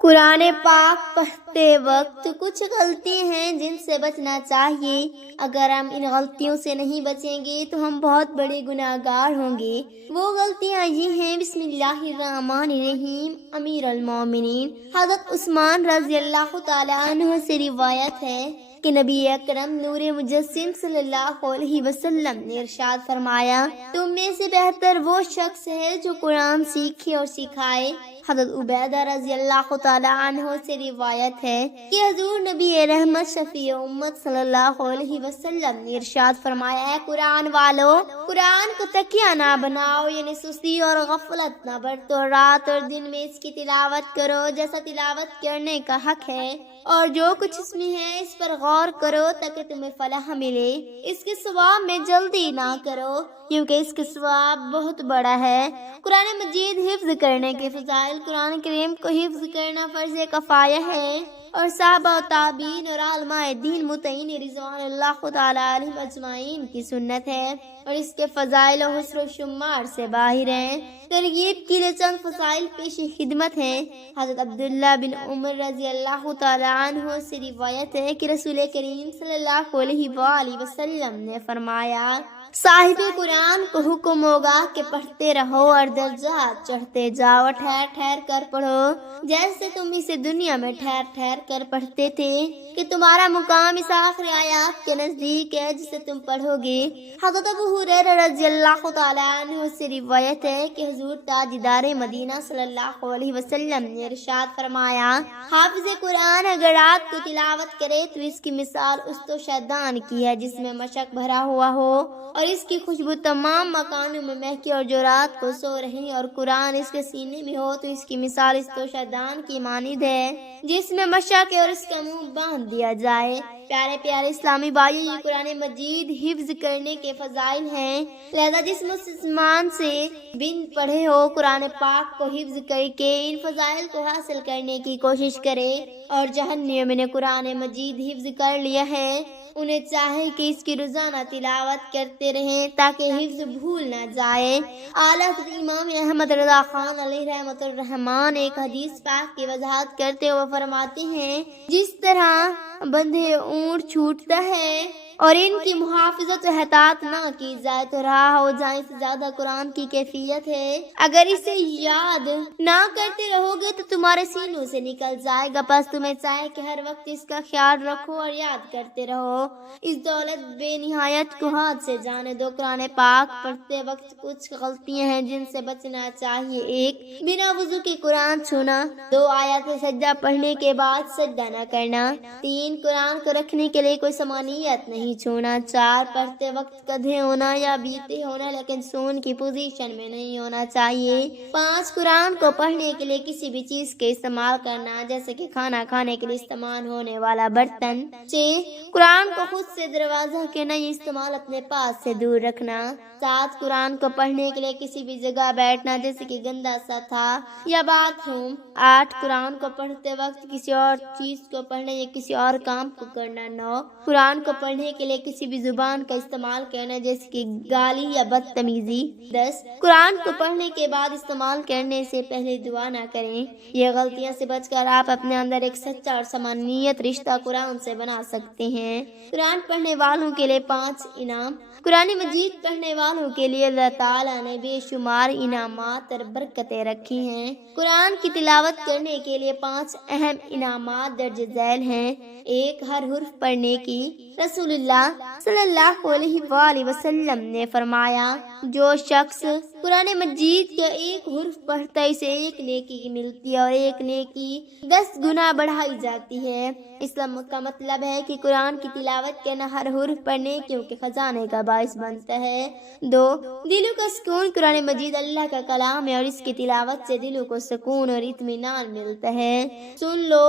قرآن پاک پڑھتے وقت کچھ غلطی ہیں جن سے بچنا چاہیے۔ اگر ہم ان غلطیوں سے نہیں بچیں گے تو ہم بہت بڑے گناہ گار ہوں گے۔ وہ غلطیاں یہ ہیں: بسم اللہ الرحمن الرحیم۔ امیر المومنین حضرت عثمان رضی اللہ تعالی عنہ سے روایت ہے کہ نبی اکرم نور مجسم صلی اللہ علیہ وسلم نے ارشاد فرمایا، تم میں سے بہتر وہ شخص ہے جو قرآن سیکھے اور سکھائے۔ حضرت عبیدہ رضی اللہ تعالی عنہ سے روایت ہے کہ حضور نبی رحمت شفیع امت صلی اللہ علیہ وسلم نے ارشاد فرمایا ہے، قرآن والو، قرآن کو تکیہ نہ بناؤ، یعنی سستی اور غفلت نہ برتو، رات اور دن میں اس کی تلاوت کرو جیسا تلاوت کرنے کا حق ہے، اور جو کچھ اس میں ہے اس پر غور کرو تاکہ تمہیں فلاح ملے۔ اس کے ثواب میں جلدی نہ کرو کیونکہ اس کے ثواب بہت بڑا ہے۔ قرآن مجید حفظ کرنے کے فضائل: قرآن کریم کو حفظ کرنا فرض کفایہ ہے اور صحابہ و تابعین اور علماء دین متعین رضوان اللہ تعالی علیہم اجمعین کی سنت ہے اور اس کے فضائل و حصر و شمار سے باہر ہیں۔ ترغیب کے لیے چند فضائل پیش خدمت ہیں۔ حضرت عبداللہ بن عمر رضی اللہ تعالی عنہ سے روایت ہے کہ رسول کریم صلی اللہ علیہ وآلہ وسلم نے فرمایا، صاحب قرآن کو حکم ہوگا کہ پڑھتے رہو اور درجات چڑھتے جاؤ اور ٹھہر ٹھہر کر پڑھو، جیسے تم اسے دنیا میں ٹھہر ٹھہر کر پڑھتے تھے، کہ تمہارا مقام اس آخری آیات کے نزدیک ہے جسے تم پڑھو گے۔ حضرت ابو ہریرہ رضی اللہ تعالی عنہ سے روایت ہے کہ حضور تاجدار مدینہ صلی اللہ علیہ وسلم نے ارشاد فرمایا، حافظ قرآن اگر رات کو تلاوت کرے تو اس کی مثال است و شیطان کی ہے جس میں مشق بھرا ہوا ہو اور اس کی خوشبو تمام مکانوں میں مہکے، اور جو رات کو سو رہے اور قرآن اس کے سینے میں ہو تو اس کی مثال است و شیطان کی مانند ہے جس میں مشق ہے اور اس کا منہ باندھ دیا جائے۔ پیارے پیارے اسلامی بھائیو، یہ قرآن مجید حفظ کرنے کے فضائل ہیں، لہذا جس مسلمان سے بن پڑھے ہو قرآن پاک کو حفظ کر کے ان فضائل کو حاصل کرنے کی کوشش کرے، اور جہنم نے قرآن مجید حفظ کر لیا ہے انہیں چاہے کہ اس کی روزانہ تلاوت کرتے رہیں تاکہ حفظ بھول نہ جائے۔ اعلیٰ حضرت امام احمد رضا خان علیہ رحمۃ الرحمن ایک حدیث پاک کی وضاحت کرتے ہوئے فرماتے ہیں، جس طرح بندھے اونٹ چھوٹتا ہے اور ان کی محافظت و احتیاط نہ کی جائے تو رہا ہو جائے سے زیادہ قرآن کی کیفیت ہے۔ اگر اسے یاد نہ کرتے رہو گے تو تمہارے سینوں سے نکل جائے گا، پس تمہیں چاہے کہ ہر وقت اس کا خیال رکھو اور یاد کرتے رہو۔ اس دولت بے نہایت کو ہاتھ سے جانے دو۔ قرآن پاک پڑھتے وقت کچھ غلطیاں ہیں جن سے بچنا چاہیے: 1. بنا وضو کے قرآن چھونا۔ 2. آیات سجدہ پڑھنے کے بعد سجدہ نہ کرنا۔ 3. قرآن کو رکھنے کے لیے کوئی سامانیت نہیں چھونا۔ 4. پڑھتے وقت گدھے ہونا یا بیتے ہونا لیکن سون کی پوزیشن میں نہیں ہونا چاہیے۔ 5. قرآن کو پڑھنے کے لیے کسی بھی چیز کے استعمال کرنا جیسے کہ کھانا کھانے کے لیے استعمال ہونے والا برتن۔ 6. قرآن کو خود سے دروازہ کے نئے استعمال اپنے پاس سے دور رکھنا۔ 7. قرآن کو پڑھنے کے لیے کسی بھی جگہ بیٹھنا جیسے کہ گندا سطح یا باتھ روم۔ 8. قرآن کو پڑھتے وقت کسی اور چیز کو پڑھنا یا کسی اور کام کو کرنا۔ 9. قرآن کو پڑھنے کے لیے کسی بھی زبان کا استعمال کرنا جیسے کہ گالی یا بدتمیزی۔ 10. قرآن کو پڑھنے کے بعد استعمال کرنے سے پہلے دعا نہ کریں۔ یہ غلطیاں سے بچ کر آپ اپنے اندر ایک سچا اور سمانیت رشتہ قرآن سے بنا سکتے ہیں۔ قرآن پڑھنے والوں کے لیے 5 انعام۔ قرآن مجید پڑھنے والوں کے لیے اللہ تعالیٰ نے بے شمار انعامات اور برکتیں رکھی ہیں۔ قرآن کی تلاوت کرنے کے لیے 5 اہم انعامات درج ذیل ہیں۔ 1. ہر حرف پڑھنے کی۔ رسول اللہ صلی اللہ علیہ وآلہ وسلم نے فرمایا، جو شخص قرآن مجید کا ایک حرف پڑھتا ہے اسے 1 نیکی ملتی ہے اور 1 نیکی 10 گنا بڑھائی جاتی ہے۔ اسلام کا مطلب ہے کہ قرآن کی تلاوت کرنا، ہر حرف پڑھنے کیونکہ خزانے کا باعث بنتا ہے۔ 2. دلوں کا سکون۔ قرآن مجید اللہ کا کلام ہے اور اس کی تلاوت سے دلوں کو سکون اور اطمینان ملتا ہے۔ سن لو،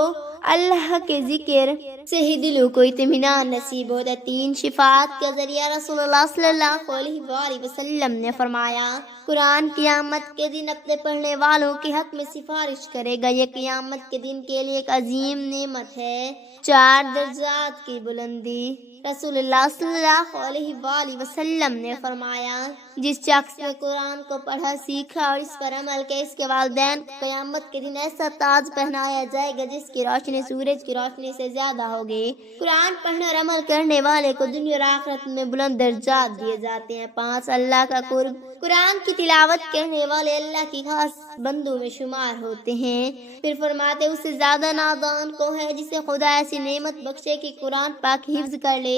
اللہ کے ذکر سے ہی دلوں کو اطمینان نصیب ہوتا ہے۔ 3. شفاعت کا ذریعہ۔ رسول اللہ صلی اللہ علیہ وآلہ وسلم نے فرمایا، قرآن قیامت کے دن اپنے پڑھنے والوں کے حق میں سفارش کرے گا، یہ قیامت کے دن کے لیے ایک عظیم نعمت ہے۔ 4. درجات کی بلندی۔ رسول اللہ صلی اللہ علیہ وآلہ وسلم نے فرمایا، جس شخص نے قرآن کو پڑھا سیکھا اور اس پر عمل کیا، اس کے والدین کو قیامت کے دن ایسا تاج پہنایا جائے گا جس کی روشنی سورج کی روشنی سے زیادہ ہوگی۔ قرآن پڑھنے اور عمل کرنے والے کو دنیا اور آخرت میں بلند درجات دیے جاتے ہیں۔ 5 اللہ کا قرب، قرآن کی تلاوت کرنے والے اللہ کی خاص بندوں میں شمار ہوتے ہیں۔ پھر فرماتے اس سے زیادہ نادان کو ہے جسے خدا ایسی نعمت بخشے کہ قرآن پاک حفظ کر لے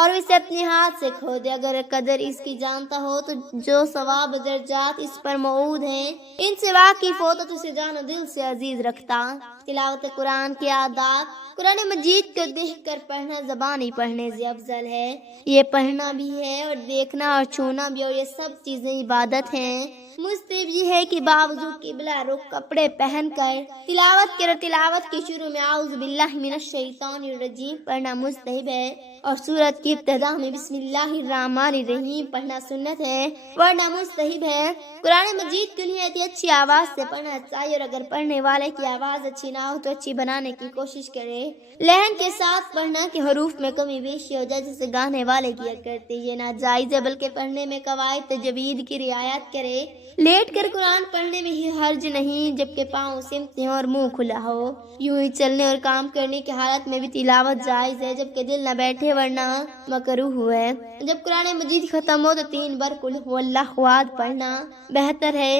اور اسے اپنے ہاتھ سے کھو دے، اگر قدر اس کی جانتا ہو تو جو ثواب درجات اس پر موعود ہیں ان سے واقف ہو تو اسے جان و دل سے عزیز رکھتا۔ تلاوت قرآن کے آداب، قرآن مجید کو دیکھ کر پڑھنا زبانی پڑھنے سے افضل ہے۔ یہ پڑھنا بھی ہے اور دیکھنا اور چھونا بھی، اور یہ سب چیزیں عبادت ہیں۔ مستحب یہ ہے کہ باوضو قبلہ رخ کپڑے پہن کر تلاوت کرو۔ تلاوت کے شروع میں اعوذ باللہ من الشیطان الرجیم پڑھنا مستحب ہے، اور سورت کی ابتدا میں بسم اللہ الرحمن الرحیم پڑھنا سنت ہے ورنہ مستحب ہے۔ قرآن مجید کو نہایت اچھی آواز سے پڑھنا چاہیے، اور اگر پڑھنے والے کی آواز اچھی نہ ہو تو اچھی بنانے کی کوشش کرے۔ لحن کے ساتھ پڑھنا کہ حروف میں کمی بیشی ہو جائے جسے گانے والے کیا کرتے، یہ ناجائز ہے، بلکہ پڑھنے میں قواعد تجوید کی رعایت کرے۔ لیٹ کر قرآن پڑھنے میں ہی حرج نہیں، جبکہ پاؤں سمتے ہوں اور منہ کھلا ہو۔ یوں ہی چلنے اور کام کرنے کی حالت میں بھی تلاوت جائز ہے، جبکہ دل نہ بیٹھے ورنہ مکروہ ہے۔ جب قرآن مجید ختم ہو تو 3 بار قل هو اللہ احد پڑھنا بہتر ہے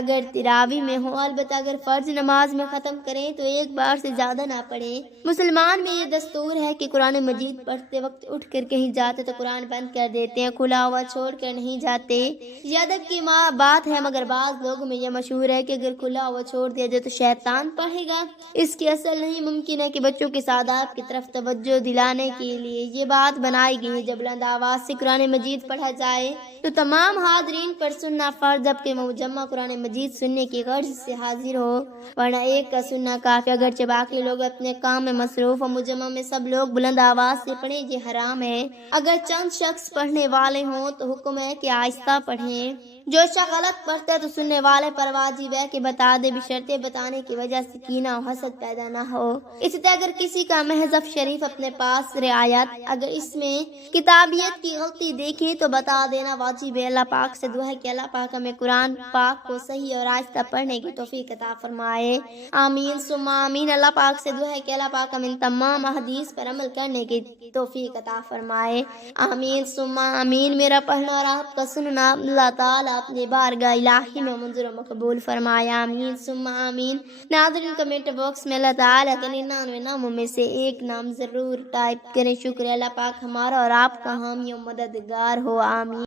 اگر تراویح میں ہو، البتہ اگر فرض نماز میں ختم کریں تو 1 بار سے زیادہ نہ پڑھیں۔ مسلمان میں یہ دستور ہے کہ قرآن مجید پڑھتے وقت اٹھ کر کہیں جاتے تو قرآن بند کر دیتے ہیں، کھلا ہوا چھوڑ کر نہیں جاتے۔ یہ ادب کی بات ہے، مگر بعض لوگوں میں یہ مشہور ہے کہ اگر کھلا ہوا چھوڑ دیا جائے تو شیطان پڑھے گا۔ اس کی اصل نہیں، ممکن ہے کہ بچوں کے آداب کی طرف توجہ دلانے کے لیے یہ بات بنائی گئی ہے۔ جب بلند آواز سے قرآن مجید پڑھا جائے تو تمام حاضرین پر سننا فرض، جبکہ مجمع قرآن مجید سننے کی غرض سے حاضر ہو، ورنہ ایک کا سننا کافی۔ اگرچہ باقی لوگ اپنے کام میں مصروف ہو، مجمع میں سب لوگ بلند آواز سے پڑھیں، یہ حرام ہے۔ اگر چند شخص پڑھنے والے ہوں تو حکم ہے کہ آہستہ پڑھیں۔ جو شخص غلط پڑھتا ہے تو سننے والے پر واجب ہے کہ بتا دے، بشرطے بتانے کی وجہ سے کینہ و حسد پیدا نہ ہو۔ اسی طرح اگر کسی کا محذف شریف اپنے پاس رعایت اگر اس میں کتابیت کی غلطی دیکھیں تو بتا دینا واجب ہے۔ اللہ پاک سے دعا ہے کہ اللہ پاک ہمیں قرآن پاک کو صحیح اور آہستہ پڑھنے کی توفیق عطا فرمائے، آمین ثم آمین۔ اللہ پاک سے دعا ہے کہ اللہ پاک ہمیں تمام احادیث پر عمل کرنے کی توفیق عطا فرمائے، آمین ثم آمین۔ میرا پڑھنا اور آپ کا سننا اللہ تعالیٰ اپنی بارگاہ الہی میں منظور و مقبول فرمائے، آمین ثم آمین۔ ناظرین کمنٹ باکس میں اللہ تعالیٰ کے 99 ناموں میں سے ایک نام ضرور ٹائپ کریں۔ شکریہ، اللہ پاک ہمارا اور آپ کا حامی و مددگار ہو، آمین۔